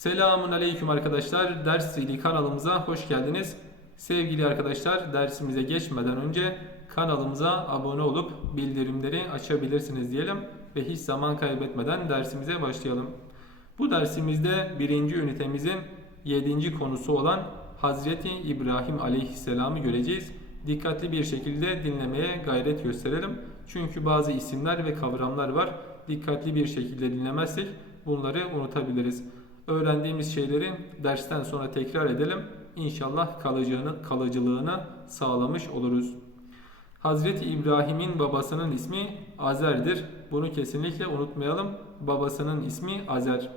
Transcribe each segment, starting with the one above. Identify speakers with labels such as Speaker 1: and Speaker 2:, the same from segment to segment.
Speaker 1: Selamun Aleyküm arkadaşlar. Ders Zili kanalımıza hoş geldiniz. Sevgili arkadaşlar dersimize geçmeden önce kanalımıza abone olup bildirimleri açabilirsiniz diyelim ve hiç zaman kaybetmeden dersimize başlayalım. Bu dersimizde birinci ünitemizin yedinci konusu olan Hazreti İbrahim Aleyhisselam'ı göreceğiz. Dikkatli bir şekilde dinlemeye gayret gösterelim. Çünkü bazı isimler ve kavramlar var. Dikkatli bir şekilde dinlemezsek bunları unutabiliriz. Öğrendiğimiz şeyleri dersten sonra tekrar edelim. İnşallah kalıcılığını, kalıcılığını sağlamış oluruz. Hazreti İbrahim'in babasının ismi Azer'dir. Bunu kesinlikle unutmayalım. Babasının ismi Azer.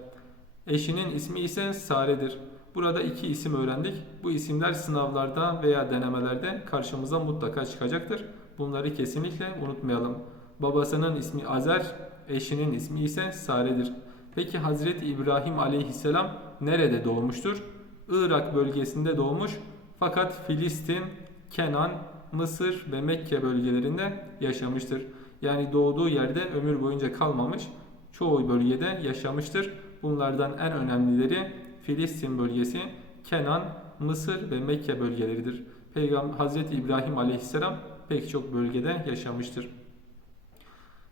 Speaker 1: Eşinin ismi ise Sare'dir. Burada iki isim öğrendik. Bu isimler sınavlarda veya denemelerde karşımıza mutlaka çıkacaktır. Bunları kesinlikle unutmayalım. Babasının ismi Azer, eşinin ismi ise Sare'dir. Peki Hazreti İbrahim aleyhisselam nerede doğmuştur? Irak bölgesinde doğmuş fakat Filistin, Kenan, Mısır ve Mekke bölgelerinde yaşamıştır. Yani doğduğu yerde ömür boyunca kalmamış, çoğu bölgede yaşamıştır. Bunlardan en önemlileri Filistin bölgesi, Kenan, Mısır ve Mekke bölgeleridir. Peygamber Hazreti İbrahim Aleyhisselam pek çok bölgede yaşamıştır.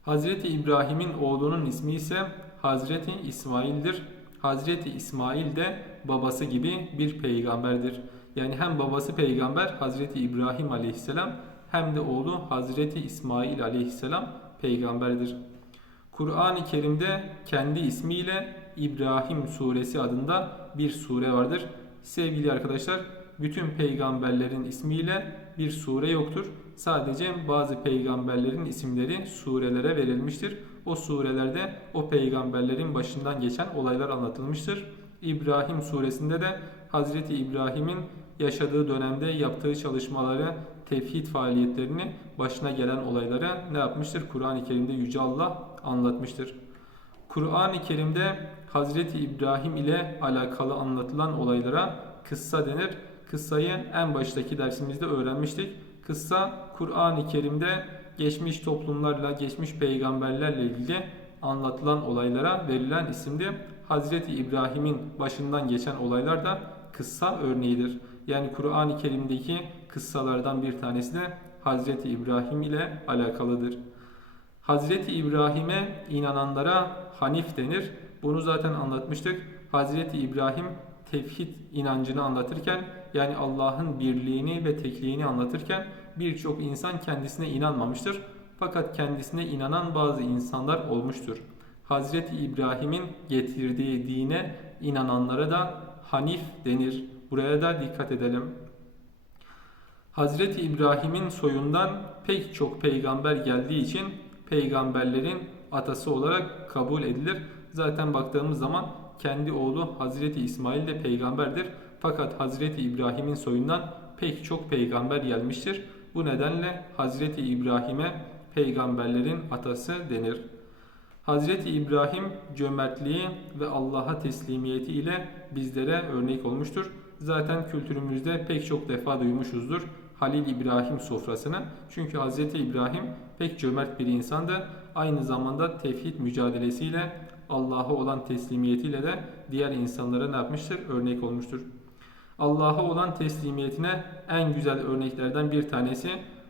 Speaker 1: Hazreti İbrahim'in oğlunun ismi ise Hazreti İsmail'dir. Hazreti İsmail de babası gibi bir peygamberdir. Yani hem babası peygamber Hazreti İbrahim Aleyhisselam hem de oğlu Hazreti İsmail Aleyhisselam peygamberdir. Kur'an-ı Kerim'de kendi ismiyle İbrahim suresi adında bir sure vardır. Sevgili arkadaşlar, bütün peygamberlerin ismiyle bir sure yoktur. Sadece bazı peygamberlerin isimleri surelere verilmiştir. O surelerde o peygamberlerin başından geçen olaylar anlatılmıştır. İbrahim suresinde de Hazreti İbrahim'in yaşadığı dönemde yaptığı çalışmaları, tevhid faaliyetlerini, başına gelen olayları ne yapmıştır? Kur'an-ı Kerim'de Yüce Allah anlatmıştır. Kur'an-ı Kerim'de Hazreti İbrahim ile alakalı anlatılan olaylara kıssa denir. Kıssayı en baştaki dersimizde öğrenmiştik. Kıssa Kur'an-ı Kerim'de geçmiş toplumlarla, geçmiş peygamberlerle ilgili anlatılan olaylara verilen isimdi. Hazreti İbrahim'in başından geçen olaylar da kıssa örneğidir. Yani Kur'an-ı Kerim'deki kıssalardan bir tanesi de Hazreti İbrahim ile alakalıdır. Hazreti İbrahim'e inananlara Hanif denir. Bunu zaten anlatmıştık. Hazreti İbrahim tevhid inancını anlatırken yani Allah'ın birliğini ve tekliğini anlatırken birçok insan kendisine inanmamıştır. Fakat kendisine inanan bazı insanlar olmuştur. Hazreti İbrahim'in getirdiği dine inananlara da Hanif denir. Buraya da dikkat edelim. Hazreti İbrahim'in soyundan pek çok peygamber geldiği için peygamberlerin atası olarak kabul edilir. Zaten baktığımız zaman kendi oğlu Hazreti İsmail de peygamberdir. Fakat Hazreti İbrahim'in soyundan pek çok peygamber gelmiştir. Bu nedenle Hazreti İbrahim'e peygamberlerin atası denir. Hazreti İbrahim cömertliği ve Allah'a teslimiyeti ile bizlere örnek olmuştur. Zaten kültürümüzde pek çok defa duymuşuzdur Halil İbrahim sofrasını. Çünkü Hazreti İbrahim pek cömert bir insandı. Aynı zamanda tevhid mücadelesiyle Allah'a olan teslimiyetiyle de diğer insanlara ne yapmıştır? Örnek olmuştur. Allah'a olan teslimiyetine en güzel örneklerden bir tanesi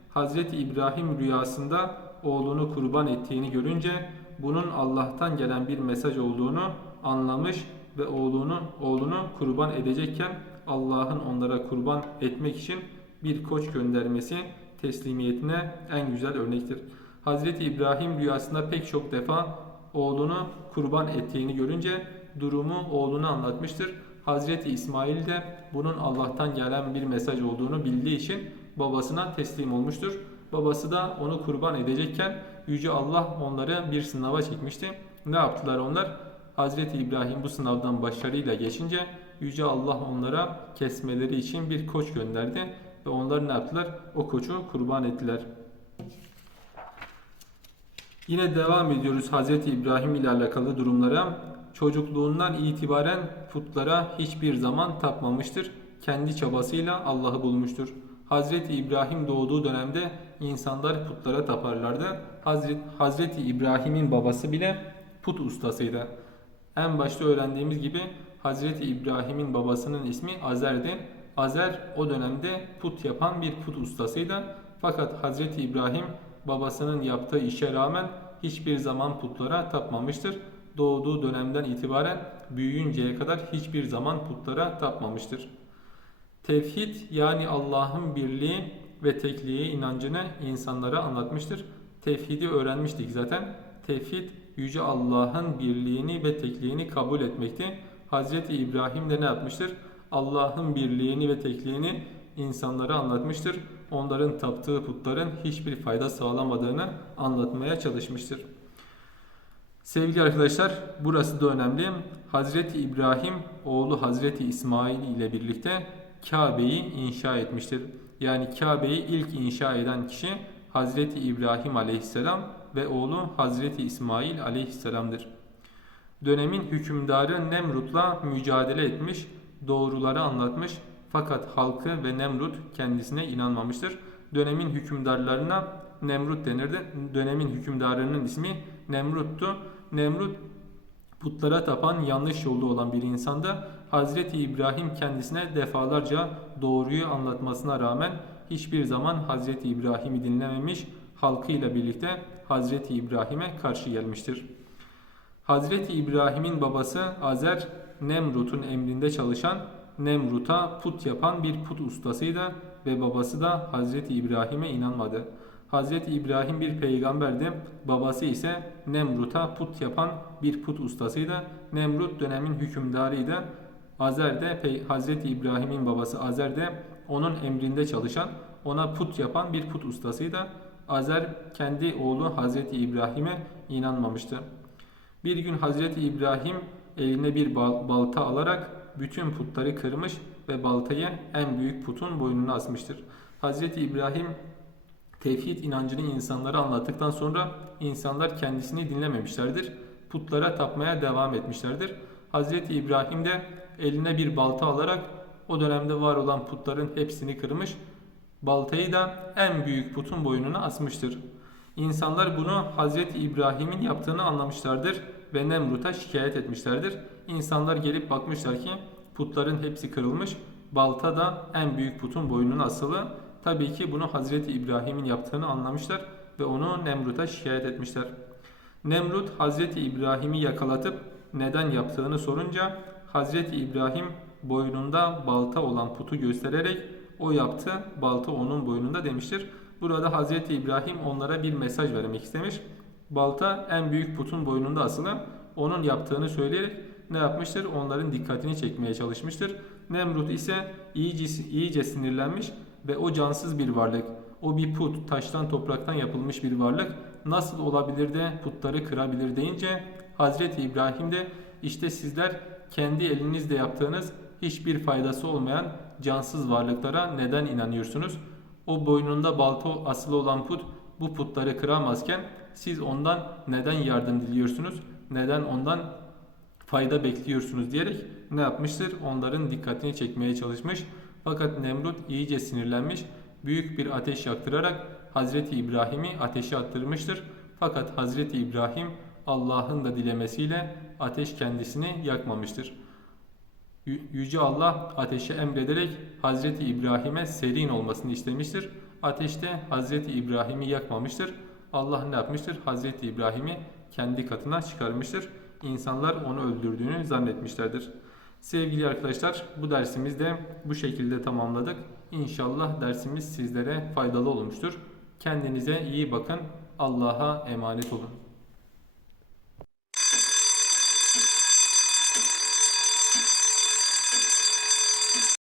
Speaker 1: Hazreti İbrahim rüyasında oğlunu kurban ettiğini görünce bunun Allah'tan gelen bir mesaj olduğunu anlamış ve oğlunu oğlunu kurban edecekken Allah'ın onlara kurban etmek için bir koç göndermesi teslimiyetine en güzel örnektir. Hazreti İbrahim rüyasında pek çok defa oğlunu kurban ettiğini görünce durumu oğluna anlatmıştır. Hazreti İsmail de bunun Allah'tan gelen bir mesaj olduğunu bildiği için babasına teslim olmuştur. Babası da onu kurban edecekken Yüce Allah onları bir sınava çekmişti. Ne yaptılar onlar? Hazreti İbrahim bu sınavdan başarıyla geçince Yüce Allah onlara kesmeleri için bir koç gönderdi ve onlar ne yaptılar? O koçu kurban ettiler. Yine devam ediyoruz Hazreti İbrahim ile alakalı durumlara. Çocukluğundan itibaren putlara hiçbir zaman tapmamıştır. Kendi çabasıyla Allah'ı bulmuştur. Hazreti İbrahim doğduğu dönemde insanlar putlara taparlardı. Hazreti, Hazreti İbrahim'in babası bile put ustasıydı. En başta öğrendiğimiz gibi Hazreti İbrahim'in babasının ismi Azer'di. Azer o dönemde put yapan bir put ustasıydı. Fakat Hazreti İbrahim babasının yaptığı işe rağmen hiçbir zaman putlara tapmamıştır. Doğduğu dönemden itibaren büyüyünceye kadar hiçbir zaman putlara tapmamıştır. Tevhid yani Allah'ın birliği ve tekliği inancını insanlara anlatmıştır. Tevhidi öğrenmiştik zaten. Tevhid yüce Allah'ın birliğini ve tekliğini kabul etmekti. Hazreti İbrahim de ne yapmıştır? Allah'ın birliğini ve tekliğini insanlara anlatmıştır. Onların taptığı putların hiçbir fayda sağlamadığını anlatmaya çalışmıştır. Sevgili arkadaşlar, burası da önemli. Hazreti İbrahim oğlu Hazreti İsmail ile birlikte Kabe'yi inşa etmiştir. Yani Kabe'yi ilk inşa eden kişi Hazreti İbrahim aleyhisselam ve oğlu Hazreti İsmail aleyhisselamdır. Dönemin hükümdarı Nemrut'la mücadele etmiş, doğruları anlatmış fakat halkı ve Nemrut kendisine inanmamıştır. Dönemin hükümdarlarına Nemrut denirdi. Dönemin hükümdarının ismi Nemrut'tu. Nemrut putlara tapan yanlış yolda olan bir insandı. Hazreti İbrahim kendisine defalarca doğruyu anlatmasına rağmen hiçbir zaman Hazreti İbrahim'i dinlememiş, halkıyla birlikte Hazreti İbrahim'e karşı gelmiştir. Hazreti İbrahim'in babası Azer, Nemrut'un emrinde çalışan, Nemrut'a put yapan bir put ustasıydı ve babası da Hazreti İbrahim'e inanmadı. Hazreti İbrahim bir peygamberdi, babası ise Nemrut'a put yapan bir put ustasıydı. Nemrut dönemin hükümdarıydı. Azer de Hazreti İbrahim'in babası Azer de onun emrinde çalışan, ona put yapan bir put ustasıydı. Azer kendi oğlu Hazreti İbrahim'e inanmamıştı. Bir gün Hazreti İbrahim eline bir bal balta alarak bütün putları kırmış ve baltayı en büyük putun boynuna asmıştır. Hazreti İbrahim tevhid inancını insanlara anlattıktan sonra insanlar kendisini dinlememişlerdir. Putlara tapmaya devam etmişlerdir. Hazreti İbrahim de eline bir balta alarak o dönemde var olan putların hepsini kırmış. Baltayı da en büyük putun boynuna asmıştır. İnsanlar bunu Hazreti İbrahim'in yaptığını anlamışlardır ve Nemrut'a şikayet etmişlerdir. İnsanlar gelip bakmışlar ki putların hepsi kırılmış, balta da en büyük putun boynuna asılı. Tabii ki bunu Hazreti İbrahim'in yaptığını anlamışlar ve onu Nemrut'a şikayet etmişler. Nemrut Hazreti İbrahim'i yakalatıp neden yaptığını sorunca Hazreti İbrahim boynunda balta olan putu göstererek o yaptı, balta onun boynunda demiştir. Burada Hazreti İbrahim onlara bir mesaj vermek istemiş. Balta en büyük putun boynunda asılı. Onun yaptığını söyleyerek ne yapmıştır? Onların dikkatini çekmeye çalışmıştır. Nemrut ise iyice, iyice sinirlenmiş ve o cansız bir varlık, o bir put, taştan topraktan yapılmış bir varlık nasıl olabilir de putları kırabilir deyince Hazreti İbrahim de işte sizler kendi elinizle yaptığınız hiçbir faydası olmayan cansız varlıklara neden inanıyorsunuz? O boynunda balta asılı olan put bu putları kıramazken siz ondan neden yardım diliyorsunuz? Neden ondan fayda bekliyorsunuz diyerek ne yapmıştır? Onların dikkatini çekmeye çalışmış. Fakat Nemrut iyice sinirlenmiş. Büyük bir ateş yaktırarak Hazreti İbrahim'i ateşe attırmıştır. Fakat Hazreti İbrahim Allah'ın da dilemesiyle ateş kendisini yakmamıştır. Yüce Allah ateşe emrederek Hazreti İbrahim'e serin olmasını istemiştir. Ateşte Hazreti İbrahim'i yakmamıştır. Allah ne yapmıştır? Hazreti İbrahim'i kendi katına çıkarmıştır. İnsanlar onu öldürdüğünü zannetmişlerdir. Sevgili arkadaşlar bu dersimizi de bu şekilde tamamladık. İnşallah dersimiz sizlere faydalı olmuştur. Kendinize iyi bakın. Allah'a emanet olun.